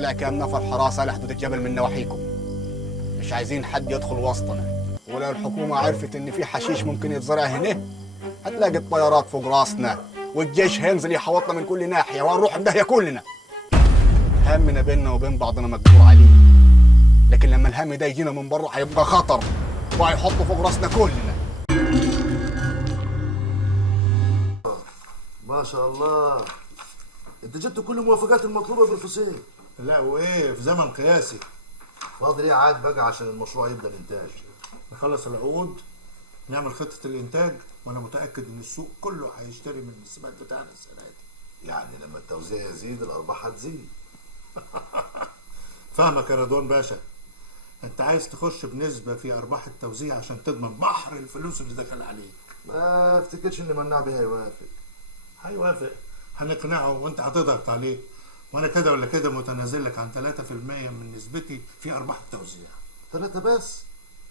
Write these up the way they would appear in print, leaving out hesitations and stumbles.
نطلع كام نفر حراسه لحدود الجبل من نواحيكم. مش عايزين حد يدخل وسطنا، ولو الحكومه عرفت ان في حشيش ممكن يتزرع هنا هتلاقي الطيارات فوق راسنا والجيش هينزل يحوطنا من كل ناحيه وهنروح بداهيه كلنا. همنا بيننا وبين بعضنا مقدور عليه، لكن لما الهم ده يجينا من بره هيبقى خطر وهيحطه فوق راسنا كلنا. ما شاء الله، انت جبت كل الموافقات المطلوبه بالفصيل. لا وايه في زمن قياسي. فاضل ايه عاد بقى عشان المشروع يبدا الانتاج؟ نخلص العقود، نعمل خطه الانتاج، وانا متاكد ان السوق كله هيشتري من السماد بتاعنا السنه دي. يعني لما التوزيع يزيد الارباح هتزيد. فاهمك يا رضوان باشا، انت عايز تخش بنسبه في ارباح التوزيع عشان تضمن بحر الفلوس اللي دخل عليك. ما افتكرش ان مناع بيه هيوافق. هيوافق، هنقنعه وانت هتضغط عليه، وانا كده ولا كده متنازل لك عن 3% من نسبتي في ارباح التوزيع. 3 بس؟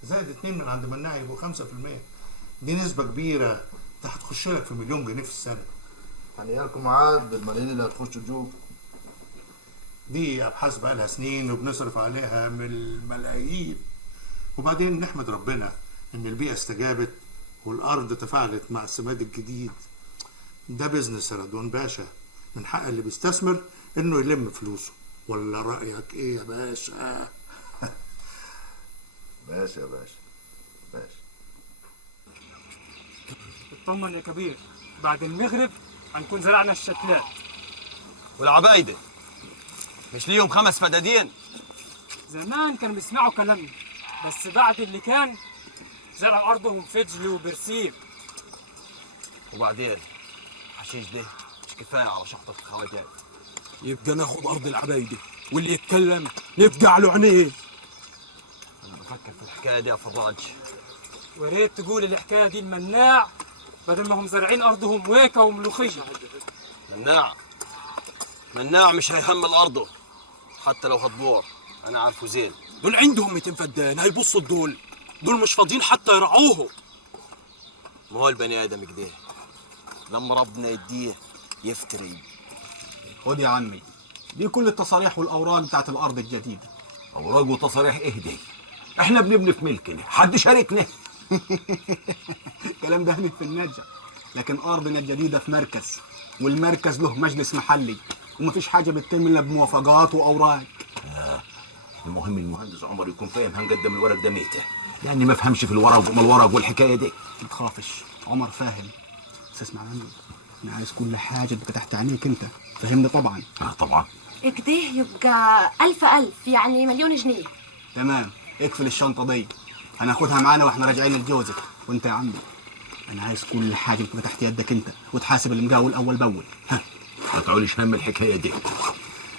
زائد 2 من عند مناع يبقوا 5%. دي نسبه كبيره، انت هتخش لك في مليون جنيه في السنه. يعني لكم عاد بالملايين اللي هتخشوا جوب. دي ابحاث بقى لها سنين وبنصرف عليها من الملايين، وبعدين نحمد ربنا ان البيئه استجابت والارض تفاعلت مع السماد الجديد. ده بيزنس يا رضوان باشا، من حق اللي بيستثمر انه يلم فلوسه. ولا رايك ايه يا باشا؟ ماشي يا باشا، ماشي. اطمن يا كبير، بعد المغرب هنكون زرعنا الشتلات. والعبايدة مش ليهم 5 فدادين؟ زمان كانوا بيسمعوا كلامنا، بس بعد اللي كان زرعوا ارضهم فجل وبرسيم. وبعدين حشيش ده مش كفايه على شحطة الخواجات. يبقى ناخد ارض العبايدة، واللي يتكلم نفقع له عينيه. انا بفكر في الحكايه دي يا فراج. وريت تقول الحكايه دي المناع، بدل ما هم زارعين ارضهم ويكه وملوخيه. مناع مش هيحمل ارضه حتى لو هتبور، انا عارفه زين. دول عندهم 200 فدان، هيبصوا دول مش فاضيين حتى يرعوه. ما هو البني ادم كده لما ربنا يديه يفتري. خد يا عمي، دي كل التصاريح والاوراق بتاعت الارض الجديده. اوراق وتصاريح ايه دي؟ احنا بنبني في ملكنا، حد شاركنا؟ الكلام ده هنا في النجع، لكن ارضنا الجديده في مركز، والمركز له مجلس محلي، ومفيش حاجه بتتم الا بموافقات واوراق. المهم المهندس عمر يكون فاهم هنقدم الورق ده ميته، لاني ما افهمش في الورق وما الورق والحكايه دي. ما تخافش، عمر فاهم. بس اسمع مني، انا عايز كل حاجه تبقى تحت عينيك انت، فهمني طبعا. طبعا. كده يبقى 1000 يعني مليون جنيه. تمام، اقفل الشنطه دي، هناخدها معانا واحنا راجعين لجوزك. وانت يا عمي انا عايز كل حاجه تبقى تحت يدك انت، وتحاسب المقاول اول باول. ما تعوليش هم الحكايه دي.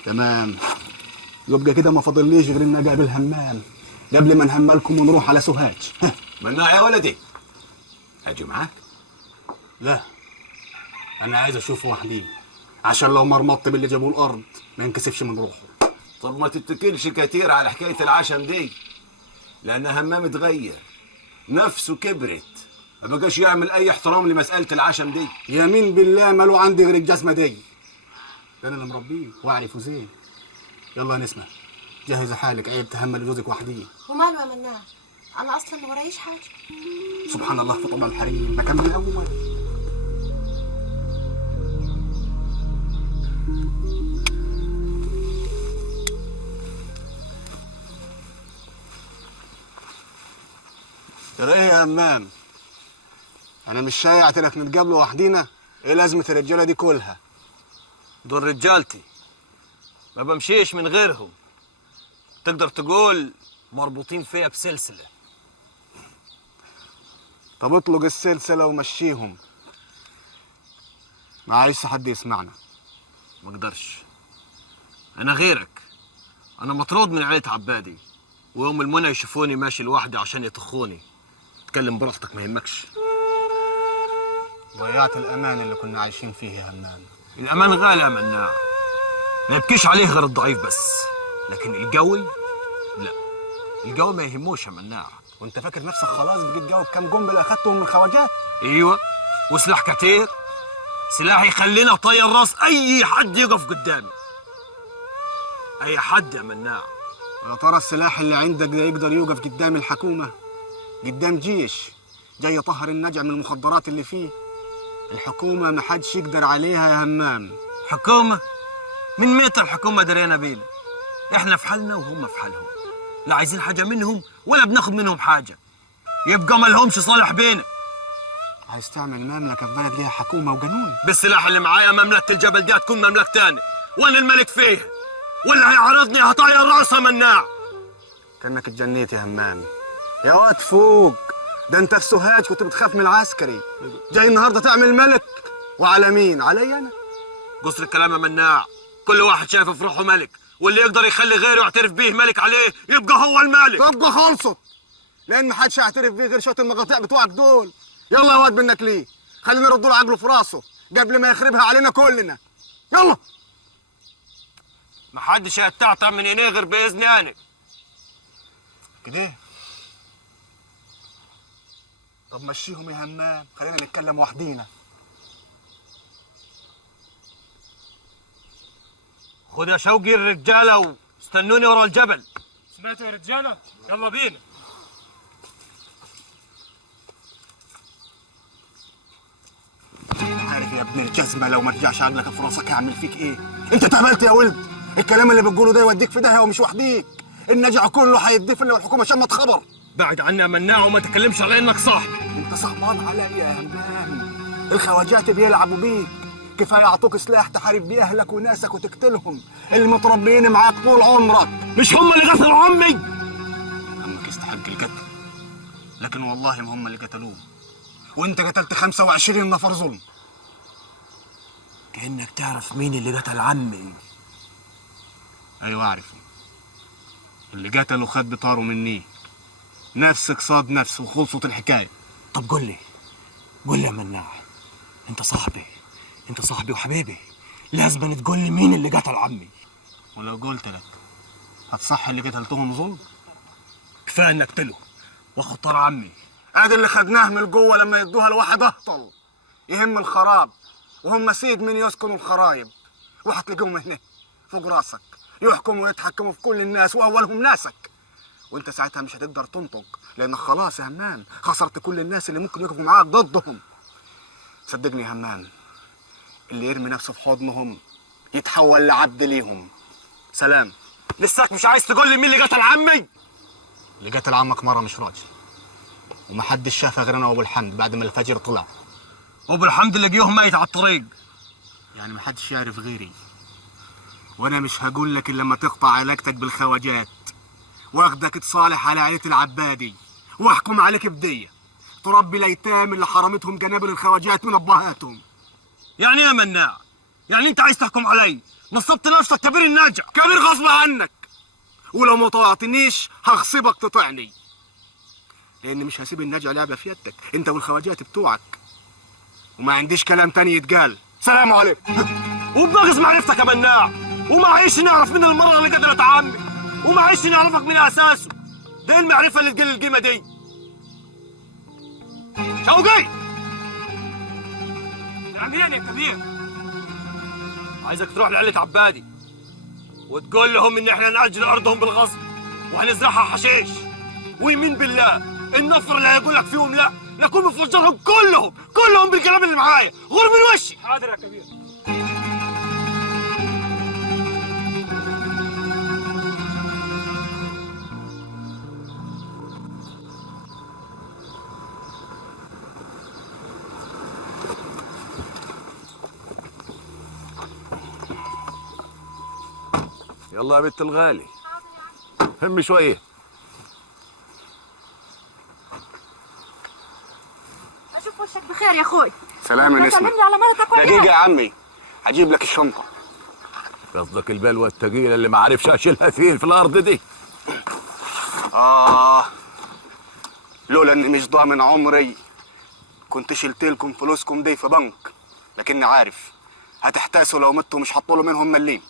تمام، يبقى كده ما فاضليش غير ان اقابل همام قبل ما نهملكم ونروح على سوهاج. مناع يا ولدي، اجي معاك؟ لا، انا عايز اشوفه وحدي، عشان لو مرمطت باللي جابوه الارض ما ينكسفش من روحه. طب ما تتكلش كتير على حكايه العشم دي، لان همام اتغير، نفسه كبرت، ما بقاش يعمل اي احترام لمساله العشم دي. يمين بالله ماله عندي غير الجزمه دي، ده انا اللي مربيه واعرفه زين. يلا يا نسمه، جهز حالك، عيب تهمل جوزك وحدي. وماله يا مناع، انا اصلا ما ورايش حاجه. سبحان الله في طبع الحريم، ما كان من الاول. ترى ايه يا همام، انا مش شايع انك نتقابلوا وحدينا؟ ايه لازمه الرجاله دي كلها؟ دول رجالتي، ما بمشيش من غيرهم. تقدر تقول مربوطين فيا بسلسله. طب اطلق السلسله ومشيهم، ما عايز حد يسمعنا. ما اقدرش، انا غيرك، انا مطرود من عيله عبادي، ويوم المنى يشوفوني ماشي لوحدي عشان يطخوني. اتكلم براحتك ما يهمكش. ضيعت الامان اللي كنا عايشين فيه يا همام. الامان غالي يا مناع، ما يبكيش عليه غير الضعيف بس، لكن القوي لا، القوي ما يهموش يا مناع. وانت فاكر نفسك خلاص بقيت جاوب كام قنبله اخدتهم من الخواجات؟ ايوه، وسلاح كتير، سلاح يخليني اطير راس اي حد يقف قدامي. اي حد يا مناع. يا ترى السلاح اللي عندك ده يقدر يوقف قدام الحكومة؟ قدام جيش جاي يطهر النجع من المخدرات اللي فيه؟ الحكومة ما حدش يقدر عليها يا همام. حكومة؟ من متى الحكومة درينا بينا؟ احنا في حالنا وهم في حالهم، لا عايزين حاجة منهم ولا بناخد منهم حاجة، يبقى ما لهمش صالح بينا. عايز تعمل مملكة في بلد ليها حكومة وقانون؟ بالسلاح اللي معايا مملكة الجبل دي هتكون مملكة تاني وانا الملك فيها، واللي هيعرضني هطير راسه مناع. كأنك اتجنيت يا همام. يا واد فوق، ده انت في سوهاج كنت بتخاف من العسكري، جاي النهارده تعمل ملك. وعلى مين؟ علي انا؟ قصر الكلام يا مناع، كل واحد شايف في روحه ملك، واللي يقدر يخلي غيره يعترف بيه ملك عليه يبقى هو الملك. تبقى خلصت، لان ما حدش هيعترف بيه غير شويه المقاطع بتوعك دول. يلا يا واد منك ليه، خلينا نرد له عقله في راسه قبل ما يخربها علينا كلنا. يلا. محدش هيتعتع من عينيه غير باذني انا. كده؟ طب مشيهم يا همام، خلينا نتكلم وحدينا. خد يا شوقي الرجاله واستنوني ورا الجبل. سمعتوا يا رجاله؟ يلا بينا. عارف يا ابن الجزمه لو ما رجعش عقلك في راسك هعمل فيك ايه؟ انت اتهبلت يا ولد، الكلام اللي بتقوله ده يوديك في داهيه ومش وحديك، النجع كله هيدفن لو الحكومه شمت خبر. بعد عني يا مناع وما تكلمش على انك صاحبي. انت صعبان عليا يا همام، الخواجات بيلعبوا بيك، كفايه يعطوك سلاح تحارب بيه اهلك وناسك وتقتلهم، اللي متربيين معاك طول عمرك. مش هم اللي قتلوا عمي؟ عمك يستحق القتل، لكن والله ما هم اللي قتلوه، وانت قتلت 25 نفر ظلم. كأنك تعرف مين اللي قتل عمي. ايوه اعرفه، اللي قتله خد بطاره مني، نفسك صاد نفس وخلصت الحكايه. طب قول لي يا مناع، انت صاحبي وحبيبي، لازم تقول لي مين اللي قتل عمي. ولو قلت لك هتصح اللي قتلتهم ظلم؟ كفايه انك قتله واخد طار عمي. ادي اللي خدناه من الجوه لما يدوها لواحد اهطل يهم الخراب، وهم سيد من يسكنوا الخرايب، وهتلاقيهم هنا فوق راسك يحكموا ويتحكموا في كل الناس واولهم ناسك، وانت ساعتها مش هتقدر تنطق لانك خلاص يا همام خسرت كل الناس اللي ممكن يقفوا معاك ضدهم. صدقني يا همام، اللي يرمي نفسه في حضنهم يتحول لعبد ليهم. سلام. لساك مش عايز تقول لي مين اللي قتل عمي؟ اللي قتل عمك مره مش راجل، ومحدش شافها غير انا وابو الحمد بعد ما الفجر طلع. وابو الحمد اللي لقيوه ميت على الطريق. يعني محدش يعرف غيري، وانا مش هقول لك الا لما تقطع علاقتك بالخواجات واخدك تصالح على عيلة العبادي واحكم عليك بدية تربي الايتام اللي حرمتهم جنابل الخواجات من ابهاتهم. يعني ايه يا مناع؟ يعني انت عايز تحكم علي؟ نصبت نفسك كبير الناجع. كبير غصب عنك، ولو ما طوعتنيش هغصبك تطعني، لان مش هسيب الناجع لعبه في يدك انت والخواجات بتوعك، وما عنديش كلام تاني يتقال. سلام عليكم. وبناقص معرفتك يا مناع، وما عايش نعرف من المرة اللي قتلت عمي، وما عايش نعرفك من اساسه. ده المعرفة اللي تقل القيمة دي. شوقي نعمين يا كبير. عايزك تروح لعيلة عبادي وتقول لهم ان احنا نأجل ارضهم بالغصب وهنزرعها حشيش، ويمين بالله النفر اللي هيقول لك فيهم لا نكون مفجرهم كلهم بالكلام اللي معايا غور من وشي. حاضر يا كبير. يلا يا بنت الغالي هم شويه. اشوف وشك بخير يا اخوي. سلام يا نسمة. طمني على مرتك ولا دقيقة يا عمي هجيب لك الشنطة. قصدك البلوه الثقيله اللي ما عرفش اشيلها فين في الارض دي؟ لولا اني مش ضامن عمري كنت شلت لكم فلوسكم دي في بنك، لكني عارف هتحتاسوا لو متوا مش هتطولوا منهم مليم.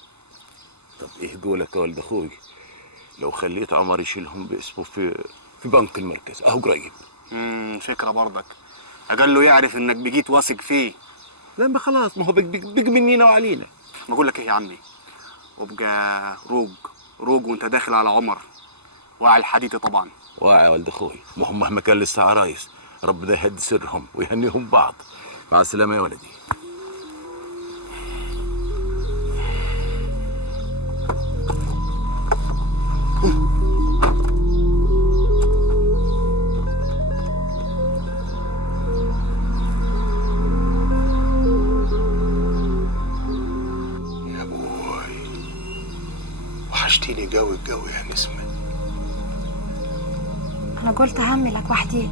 طب ايه قولك يا ولد اخوي لو خليت عمر يشيلهم باسمه في بنك المركز اهو قريب. فكرة برضك، اقل له يعرف انك بقيت واثق فيه. لما خلاص ما هو بق منينا وعلينا. بقول لك ايه يا عمي، وابقى روق وانت داخل على عمر، واعي الحديث طبعا. واعي يا ولد اخوي، ما هم مهما كان لسه عرايس، ربنا يهدي سرهم ويهنيهم بعض. مع السلامه يا ولدي. يا ابوي وحشتيني قوي قوي يا نسمة. أنا قلت أهملك وحديك،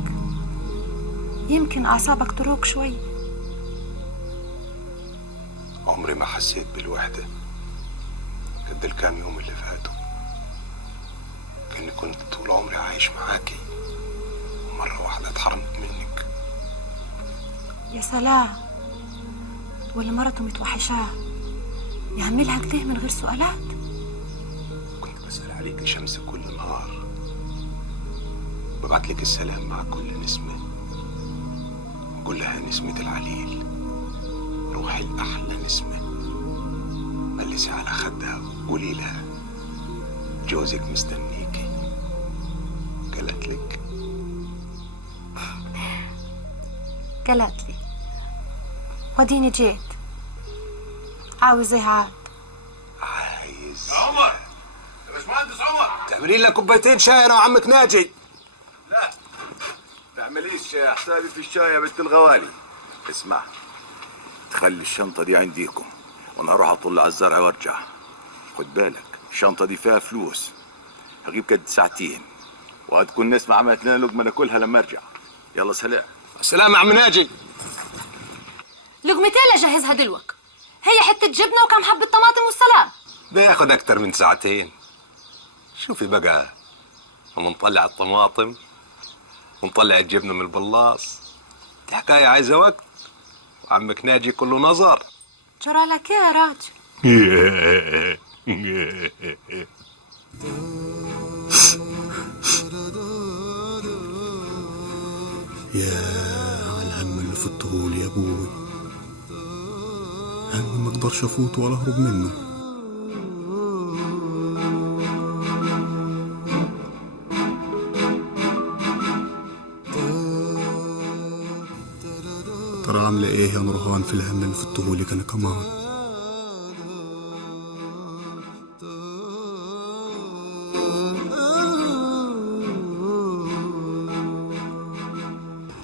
يمكن أعصابك تروق شوي. عمري ما حسيت بالوحدة قد الكام يوم اللي فاتوا، كأني كنت طول عمري عايش معاكي ومرة واحدة اتحرمت منك. يا سلام، واللي مرته متوحشاه يعملها كده من غير سؤالات؟ كنت بسأل عليك شمس كل نهار، ببعت لك السلام مع كل نسمة، وقول لها نسمة العليل روحي الأحلى نسمة، ملسي على خدها وقولي لها جوزك مستنيكي. قالت لك؟ قالت لي، وديني جيت. عاوز ايه عاد؟ عايز عمر يا باشمهندس عمر، تعملي لنا كوبايتين شاي انا وعمك ناجي. لا تعمليش حسابي في الشاي يا بنت الغوالي. اسمع، تخلي الشنطة دي عنديكم وانا هروح اطل على الزرع وارجع. خد بالك الشنطة دي فيها فلوس، هجيب قد ساعتين وهتكون نسمة عملت لنا لقمة ناكلها لما ارجع. يلا سلام. السلام يا عم ناجي. لقمتين لجهزها دلوك، هي حتة جبنة وكم حبة طماطم والسلام. ده ياخد اكتر من ساعتين. شوفي بقى، هم نطلع الطماطم ونطلع الجبنة من البلاص، دي حكاية عايزة وقت، وعمك ناجي كله نظر. جرى لك ايه يا راجل؟ يا على الهم اللي فضتهولي يا ابوي، هم ما اقدرش افوت ولا اهرب منه. ترى عامله ايه يا نورهان في الهم اللي فضتهولي انا كمان؟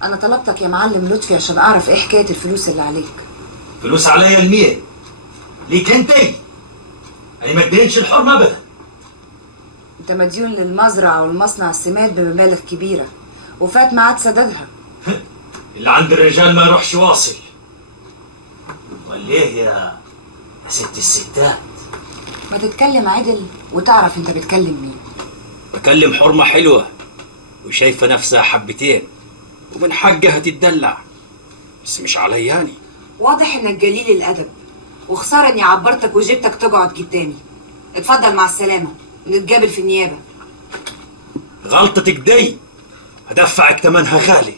أنا طلبتك يا معلم لطفي عشان أعرف إيه حكاية الفلوس اللي عليك. فلوس عليا المية ليك انتي، انا ما ادينش الحرمة ابدا. أنت مديون للمزرعة والمصنع السماد بمبالغ كبيرة وفات ميعاد سدادها. اللي عند الرجال ما يروحش واصل. ولا ايه يا ست الستات؟ ما تتكلم عدل وتعرف أنت بتكلم مين. بكلم حرمة حلوة وشايفة نفسها حبتين ومن حقها تتدلع، بس مش علياني. واضح إنك جليل الأدب، وخسارة إني عبرتك وجبتك تقعد قدامي. اتفضل مع السلامة، نتقابل في النيابة. غلطتك دي هدفعك تمنها غالي.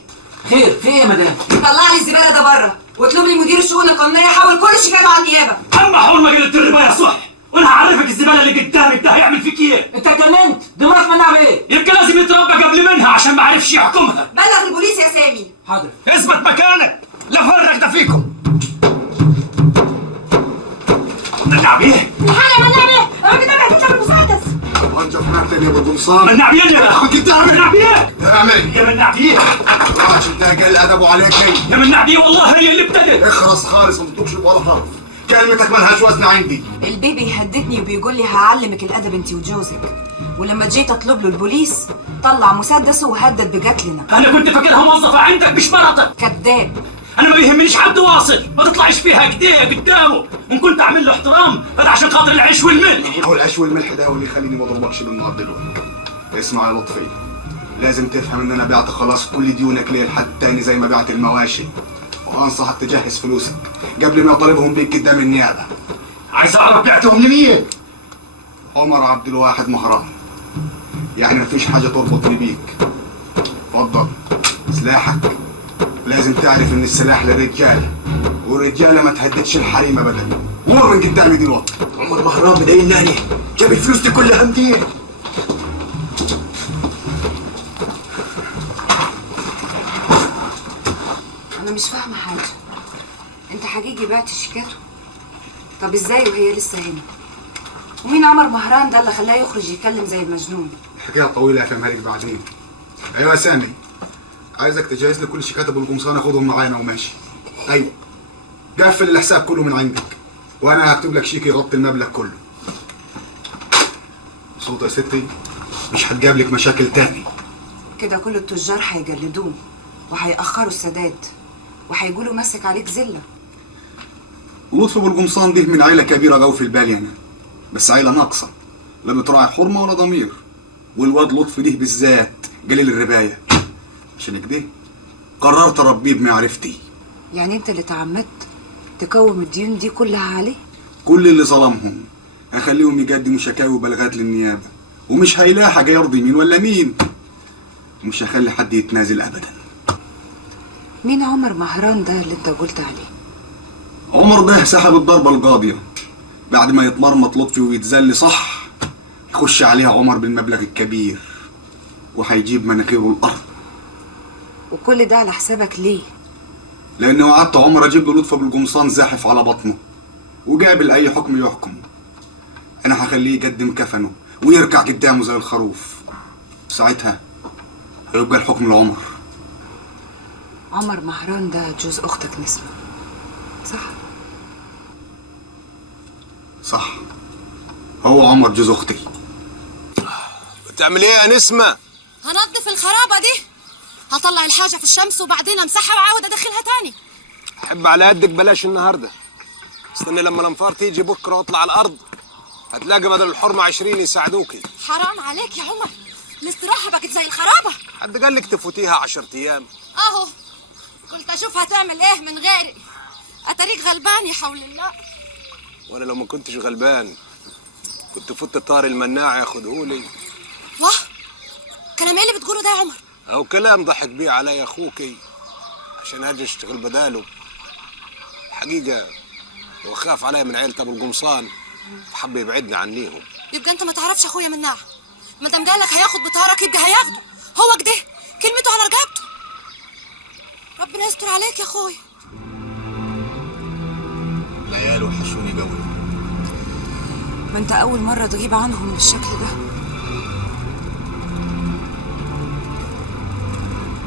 خير في إيه يا مدام؟ طلع لي الزبالة ده بره واطلب لي مدير الشؤون القانونية يحول كل شكايته على النيابة. أما حرمة قلت الرباية صح، وانا هعرفك الزبالة اللي قدامك ده هيعمل فيك ايه. أنت اتجننت؟ دماغك منها بإيه؟ يبقى لازم يتربى قبل منها عشان ما عرفش يحكمها. بلغ البوليس يا سامي. حاضر. اثبت مكانك لا فرق ده فيكم. منع بيه؟ حالا منع بيه، الراجل ده بيحكي لك المسدس. وانت فهمتني يا ابو قمصان. منع بيه يا خد قدامي. منع بيه اعمل يا منع بيه. الراجل ده قل ادبه عليك. يا منع بيه والله هي اللي ابتدت. اخرس خالص، ما تطلبش ولا حرف، كلمتك ملهاش وزن عندي. البيبي يهددني وبيقول لي هعلمك الادب انت وجوزك، ولما جيت اطلب له البوليس طلع مسدسه وهدد بقتلنا. انا كنت فاكرها موظفة عندك مش مرتك. كذاب. انا ما بيهمنيش حد واصل، ما تطلعش فيها كده قدامه، وان كنت اعمل له احترام هذا عشان خاطر العيش والملح. هو العيش والملح ده واللي يخليني ما اضربكش بالنار دلوقتي. اسمع يا لطفي، لازم تفهم ان انا بعت خلاص كل ديونك ليه لحد تاني زي ما بعت المواشي، وانصحك تجهز فلوسك قبل ما يطالبهم بيك قدام النيابه. عايز اعرف بعتهم لمين؟ عمر عبد الواحد مهران، يعني مفيش حاجه تربطني بيك. اتفضل سلاحك، لازم تعرف ان السلاح للرجاله، والرجاله ما تهددش الحريم ابدا. غور من قدامي دلوقتي. عمر مهران مديناني جاب الفلوس دي كلها منين؟ انا مش فاهمه حاجه. انت حقيقي بعت شيكاته؟ طب ازاي وهي لسه هنا؟ ومين عمر مهران ده اللي خلاه يخرج يتكلم زي المجنون؟ الحكايه طويله افهمها لك بعدين. ايوه يا سامي، عايزك تجهز لي كل شيكات ابو القمصان اخدهم معانا وماشي. ايوه، قفل الحساب كله من عندك وانا هكتب لك شيك يغطي المبلغ كله. صوت يا ستي، مش هتجاب لك مشاكل تاني. كده كل التجار هيجلدوه وهيأخروا السداد وهيقولوا ماسك عليك زله. لطفي ابو القمصان دي من عيله كبيره قوي في البالي انا، بس عيله ناقصه لا بتراعي حرمه ولا ضمير. والواد لطفي ده بالذات قليل الربايه، عشان كده قررت اربيه بمعرفتي. يعني انت اللي تعمدت تكوم الديون دي كلها عليه؟ كل اللي ظلمهم هخليهم يقدموا شكاوي وبلاغات للنيابه، ومش هيلاقي حاجه يرضي مين ولا مين. مش هخلي حد يتنازل ابدا. مين عمر مهران ده اللي انت قلت عليه؟ عمر ده سحب الضربه القاضيه بعد ما يتمرمط لطفي ويتذل صح، يخش عليها عمر بالمبلغ الكبير وهيجيب مناخيره الارض. وكل ده على حسابك ليه؟ لاني وعدت عمر اجيب له لطفي بالقمصان زاحف على بطنه وقابل اي حكم يحكم. انا هخليه يقدم كفنه ويركع قدامه زي الخروف. ساعتها هيبقى الحكم لعمر. عمر مهران ده جوز اختك نسمة، صح؟ صح، هو عمر جوز اختي. بتعمل ايه يا نسمة؟ هنضف الخرابة دي، هطلع الحاجة في الشمس وبعدين امسحها واعاود ادخلها تاني. حب على قدك بلاش النهارده، استني لما الانفار تيجي بكره واطلع على الارض هتلاقي بدل الحرمه 20 يساعدوكي. حرام عليك يا عمر، الاستراحة بقت زي الخرابة. حد قال لك تفوتيها 10 ايام؟ اهو قلت اشوف هتعمل ايه من غيري، اتاريك غلبان يا حول الله. وانا لو ما كنتش غلبان كنت فوت طار المناع ياخدهولي. واه، كلام ايه اللي بتقوله ده يا عمر؟ او كلام ضحك بيه علي اخوكي عشان اجي اشتغل بداله. الحقيقه هو خاف علي من عيله ابو القمصان فحب يبعدني عنيهم. يبقى انت ما تعرفش اخويا مناع، ما دام قالك هياخد بطارك يبقى هياخده، هو كده كلمته على رقبته. ربنا يستر عليك يا اخويا. العيال وحشوني قوي. ما انت اول مرة تغيب عنهم بالشكل ده.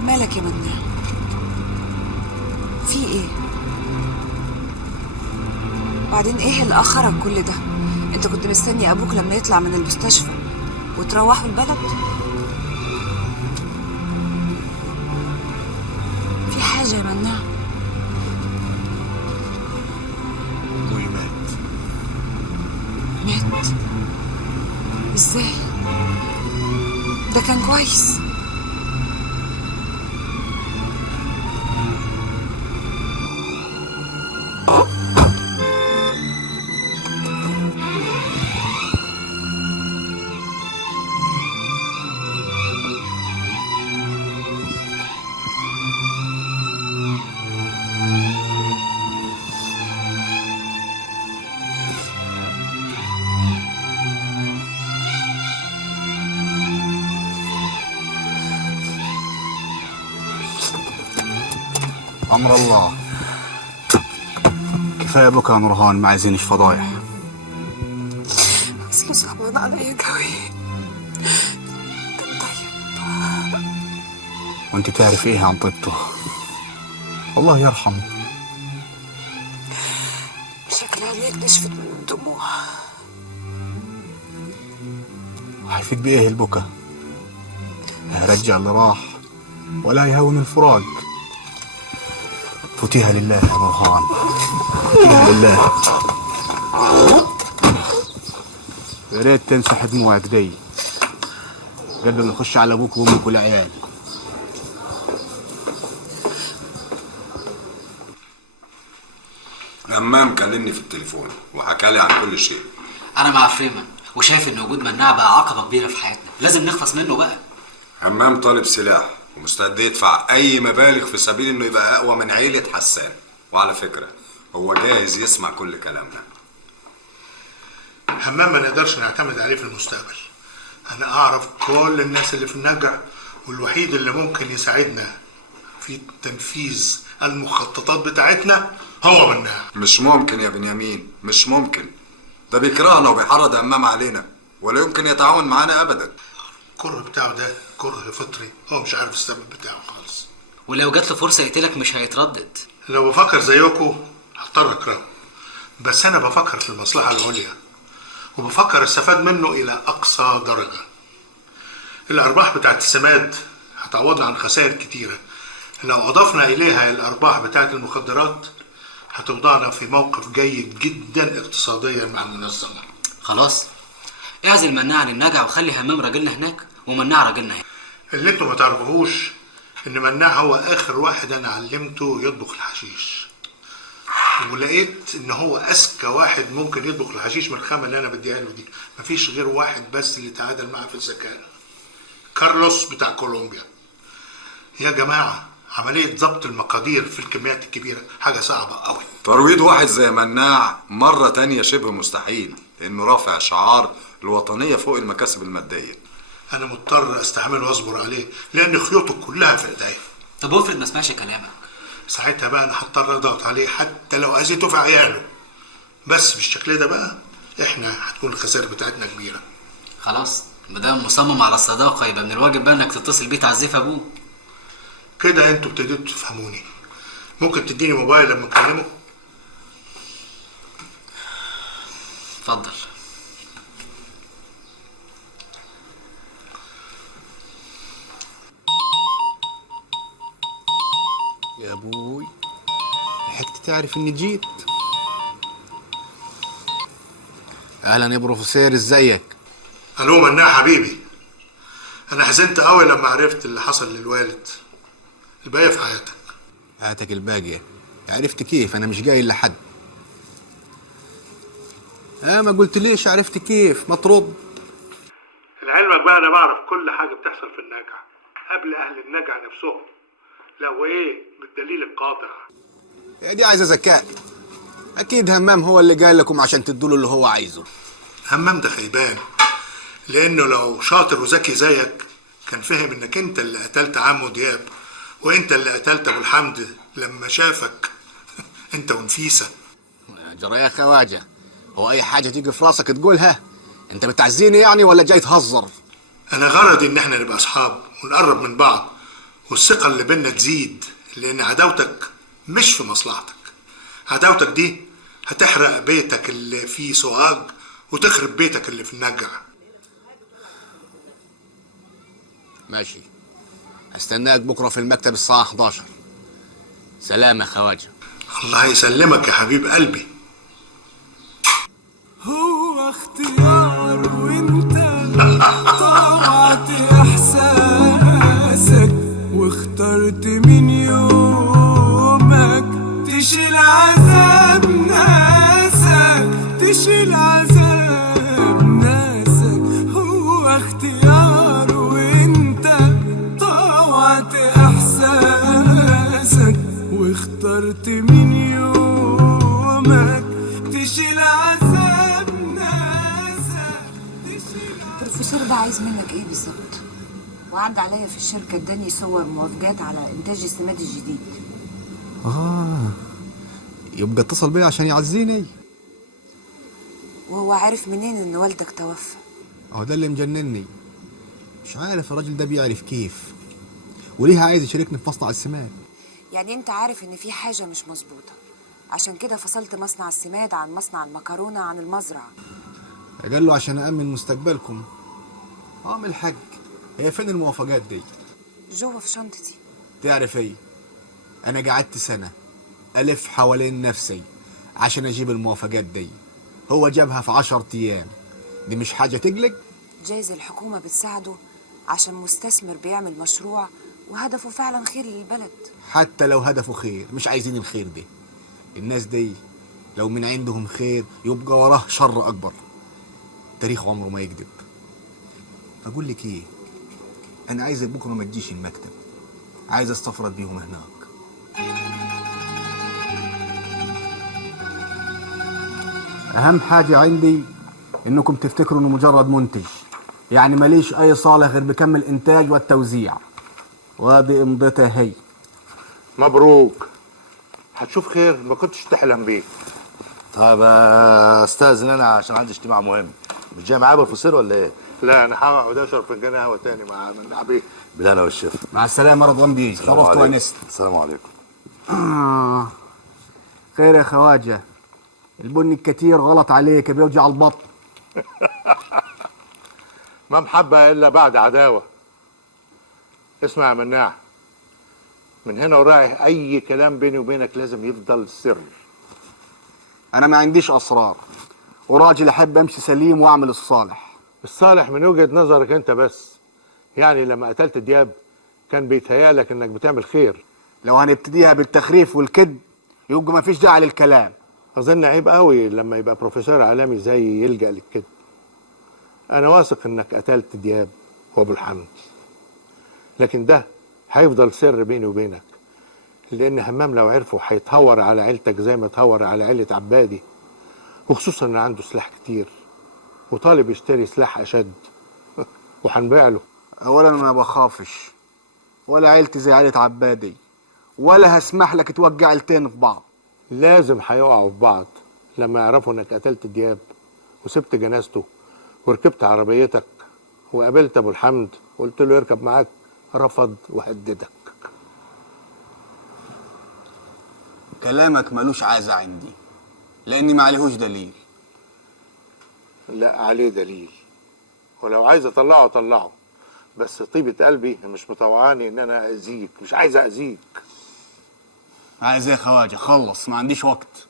مالك يا مناع؟ في ايه؟ بعدين ايه اللي اخرك كل ده؟ انت كنت مستني ابوك لما يطلع من المستشفى وتروحوا البلد؟ في حاجة يا مناع؟ ابوي مات. مات؟ ازاي؟ ده كان كويس. امر الله، كفايه بكى نورهان، ما عايزينش فضايح. اصله صعبان عليا قوي. كان طيب. وانت تعرف ايه عن طيبته؟ الله يرحمه. شكل عينيك نشفت من الدموع. هيفيد بايه البكا؟ لا يرجع اللي راح ولا يهون الفراق. فوتيها لله يا نورهان، فوتيها لله. يا ريت تمسح دموعك دي قبل ما يخش على ابوك وامك والعيال. همام كلمني في التليفون وحكى لي عن كل شيء. انا مع فريمان وشايف ان وجود مناع بقى عقبه كبيره في حياتنا، لازم نخلص منه بقى. همام طالب سلاح ومستعد يدفع اي مبالغ في سبيل انه يبقى اقوى من عيلة حسان، وعلى فكرة هو جاهز يسمع كل كلامنا. همام ما نقدرش نعتمد عليه في المستقبل. انا اعرف كل الناس اللي في النجع، والوحيد اللي ممكن يساعدنا في تنفيذ المخططات بتاعتنا هو مناع. مش ممكن يا بنيامين، مش ممكن. ده بيكرهنا وبيحرض همام علينا، ولا يمكن يتعاون معانا ابدا. الكره بتاعه ده كره فطري، هو مش عارف السبب بتاعه خالص. ولو جات له فرصه يقتلك مش هيتردد. لو بفكر زيكم هضطر اكرهه، بس انا بفكر في المصلحه العليا، وبفكر استفاد منه الى اقصى درجه. الارباح بتاعت السماد هتعوضنا عن خسائر كتيره. لو اضفنا اليها الارباح بتاعت المخدرات هتوضعنا في موقف جيد جدا اقتصاديا مع المنظمه. خلاص اعزل مناع عن النجع وخلي همام راجلنا هناك ومناع راجلنا هنا. اللي انتوا ما تعرفوهوش ان مناع هو اخر واحد انا علمته يطبخ الحشيش، ولقيت ان هو اذكى واحد ممكن يطبخ الحشيش من الخامه اللي انا بديها له دي. مفيش غير واحد بس اللي تعادل معاه في الذكاء، كارلوس بتاع كولومبيا. يا جماعه عمليه ضبط المقادير في الكميات الكبيره حاجه صعبه قوي. ترويض واحد زي مناع مرة تانية شبه مستحيل، لانه رافع شعار الوطنية فوق المكاسب المادية. انا مضطر استحمل واصبر عليه لان خيوطه كلها في ايديا. طب افرض ما سمعش كلامك؟ ساعتها بقى انا هضطر اضغط عليه حتى لو اذيته في عياله، بس بالشكل ده بقى احنا هتكون الخسائر بتاعتنا كبيره. خلاص مادام مصمم على الصداقه يبقى من الواجب بقى انك تتصل بيه تعزف ابوه. كده انتوا ابتديتوا تفهموني. ممكن تديني موبايل لما اكلمه؟ اتفضل. يا ابوي لحقت تعرف اني جيت. اهلا يا بروفيسور، ازيك؟ الو مناع حبيبي، انا حزنت قوي لما عرفت اللي حصل للوالد. الباقي في حياتك. حياتك الباقيه؟ عرفت كيف؟ انا مش قايل لحد. ما قلت ليش عرفت كيف؟ ما ترد. لعلمك بقى انا بعرف كل حاجه بتحصل في النجع قبل اهل النجع نفسهم. لا وايه بالدليل القاطع. يا دي عايزه ذكاء. اكيد همام هو اللي قال لكم عشان تدوا له اللي هو عايزه. همام ده خيبان، لانه لو شاطر وذكي زيك كان فهم انك انت اللي قتلت عمو دياب، وانت اللي قتلت ابو الحمد لما شافك انت ونفيسه. جرى يا خواجه، هو اي حاجه تيجي في راسك تقولها؟ انت بتعزيني يعني ولا جاي تهزر؟ انا غرضي ان احنا نبقى اصحاب ونقرب من بعض والثقه اللي بينا تزيد، لان عداوتك مش في مصلحتك. عداوتك دي هتحرق بيتك اللي فيه سوهاج وتخرب بيتك اللي في النجع. ماشي، استناك بكره في المكتب الساعه 11. سلام يا خواجه. الله يسلمك يا حبيب قلبي. هو اختيار وانت طوعت احساسك واخترت من يومك تشيل عذاب ناسك، تشيل عذاب ناسك. هو اختيار وانت طوعت احساسك واخترت من يومك تشيل عذاب ناسك. البروفيسور ده عايز منك ايه بالظبط؟ وعدى عليا في الشركه اداني صور موافقات على انتاج السماد الجديد. يبقى اتصل بيا عشان يعزيني. وهو عارف منين ان والدك توفى؟ اهو ده اللي مجنني. مش عارف الراجل ده بيعرف كيف وليه عايز يشاركني في مصنع السماد. يعني انت عارف ان في حاجه مش مظبوطه، عشان كده فصلت مصنع السماد عن مصنع المكرونه عن المزرعه. قال له عشان أأمن مستقبلكم. من الحاج، هي فين الموافقات دي؟ جوه في شنطتي. تعرف ايه؟ انا قعدت سنة ألف حوالين نفسي عشان اجيب الموافقات دي. هو جابها في 10 ايام. دي مش حاجة تقلق؟ جايز الحكومة بتساعده عشان مستثمر بيعمل مشروع وهدفه فعلا خير للبلد. حتى لو هدفه خير مش عايزين الخير ده. الناس دي لو من عندهم خير يبقى وراه شر اكبر. تاريخ عمره ما يكذب. فقول لك ايه، انا عايزك بكره ما تجيش المكتب، عايز استفرد بيهم هناك. اهم حاجه عندي انكم تفتكروا انه مجرد منتج، يعني ماليش اي صالح غير بكم الانتاج والتوزيع، وادي امضتها هي. مبروك، هتشوف خير ما كنتش تحلم بيه. طيب استاذن انا عشان عندي اجتماع مهم. مش جاي معايا بروفيسور ولا ايه؟ لا انا هقعد اشرب فنجان قهوه تاني مع مناع بيه. بالهنا والشفا. مع السلامه رضوان بيه، شرفت وانست. السلام عليكم. خير يا خواجه، البن الكتير غلط عليك، بيوجع البطن. ما محبه الا بعد عداوه. اسمع يا مناع، من هنا ورايح اي كلام بيني وبينك لازم يفضل سر. انا ما عنديش اسرار، وراجل احب امشي سليم واعمل الصالح. الصالح من وجهه نظرك انت بس، يعني لما قتلت دياب كان بيتهيألك انك بتعمل خير. لو هنبتديها بالتخريف والكذب يبقى ما فيش داعي للكلام. اظن عيب قوي لما يبقى بروفيسور عالمي زي يلجأ للكذب. انا واثق انك قتلت دياب وابو الحمد، لكن ده هيفضل سر بيني وبينك، لان همام لو عرفوا هيتهور على عيلتك زي ما تهور على عيلة عبادي، وخصوصا ان عنده سلاح كتير وطالب يشتري سلاح اشد وهنبيع له. اولا انا ما بخافش ولا عيلتي زي عيلة عبادي، ولا هسمح لك توقع عيلتين في بعض. لازم هيقعوا في بعض لما يعرفوا انك قتلت دياب وسبت جنازته وركبت عربيتك وقابلت ابو الحمد وقلت له يركب معاك، رفض وهددك. كلامك ملوش عازة عندي لاني ما عليهوش دليل. لا عليه دليل، ولو عايز اطلعه اطلعه، بس طيبة قلبي مش مطوعاني ان انا اذيك، مش عايز اذيك. عايز ايه يا خواجه؟ خلص، ما عنديش وقت.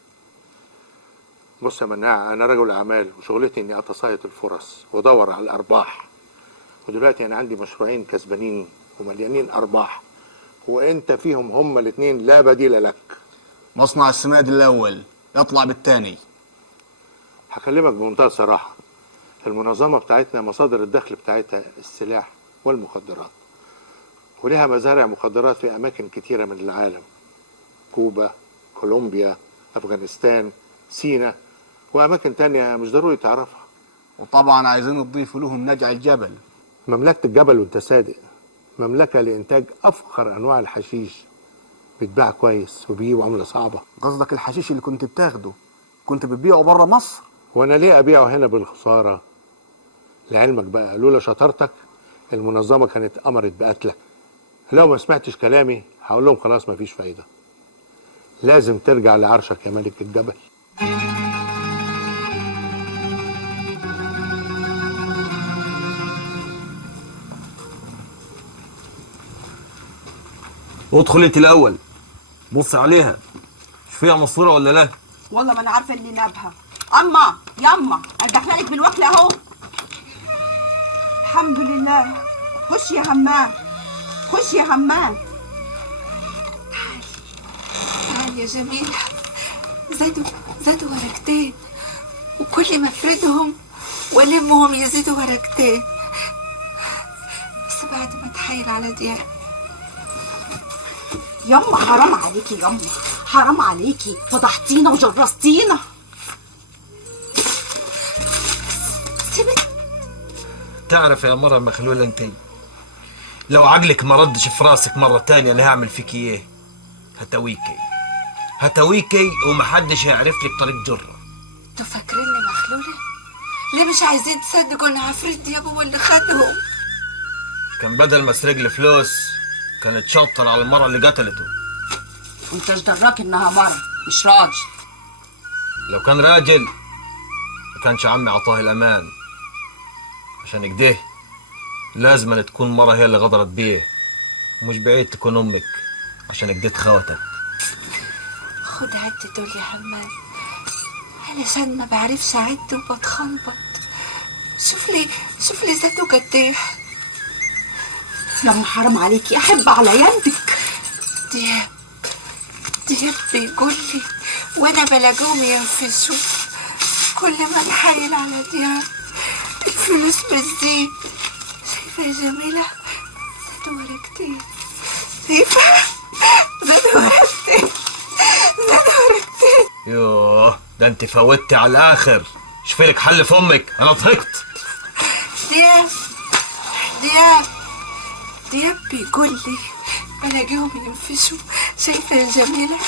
بص يا مناع، انا رجل اعمال وشغلتي اني اتصيد الفرص وادور على الارباح، ودلوقتي انا عندي مشروعين كسبانين ومليانين ارباح، وانت فيهم هما الاثنين لا بديل لك. مصنع السماد الاول يطلع بالثاني. هكلمك بمنتهى الصراحه، المنظمه بتاعتنا مصادر الدخل بتاعتها السلاح والمخدرات، ولها مزارع مخدرات في اماكن كتيره من العالم، كوبا، كولومبيا، افغانستان، سينا، واماكن تانية مش ضروري تعرفها. وطبعا عايزين نضيفوا لهم نجع الجبل. مملكه الجبل وانت صادق، مملكه لانتاج افخر انواع الحشيش، بيتباع كويس وبيجيب عمله صعبه. قصدك الحشيش اللي كنت بتاخده كنت بتبيعه بره مصر؟ وانا ليه ابيعه هنا بالخساره؟ لعلمك بقى، لولا شطارتك المنظمه كانت امرت بقتلك. لو ما سمعتش كلامي هقول لهم خلاص مفيش فايده، لازم ترجع لعرشك يا ملك الجبل. ادخل انت الاول، بص عليها مش فيها مصوره ولا لا؟ والله ما انا عارفه اللي نابها. اما ياما انا داخله لك بالوكله اهو. الحمد لله. خش يا همام، خش يا همام. تعالي يا جميلة، زادوا ورقتين، وكل ما افردهم والمهم يزيدوا ورقتين، بس بعد ما اتحايل على دياب. ياما حرام عليكي، ياما حرام عليكي، فضحتينا وجرستينا. تعرف يا مرة مخلولة انت، لو عقلك ما ردش في راسك مرة تانية انا هعمل فيك ايه؟ هتويكي ومحدش هيعرف لك طريق جرة. انتوا فاكريني مخلولة؟ ليه مش عايزين تصدقوا ان عفريت دياب هو اللي خدهم؟ كان بدل ما اسرق لي فلوس كانت شاطر على المرة اللي قتلته. وانت ايش دراك انها مرة مش راجل؟ لو كان راجل ما كانش عمي عطاه الامان، عشان كده لازم أن تكون مرة هي اللي غدرت بيه، ومش بعيد تكون امك عشان كده اتخوتت. خد عد دول يا همام، علشان ما بعرفش اعد وبتخلبط. شوف لي زادوا قد ايه. ياما حرام عليكي، احب على يدك. دياب بيقول لي وانا بلاقيهم ينفذوا، كل ما نحايل على دياب الفلوس بتزيد. شايفه يا جميله؟ زادوا ورقتين. شايفه؟ زادوا ورقتين. يوه، ده انت فوتي على الاخر. شوفي لك حل في امك، انا ضحكت. دياب بيقول لي بلاقيهم ينفشوا. شايفه يا جميله؟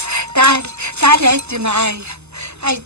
تعالي عدي معايا، عدي.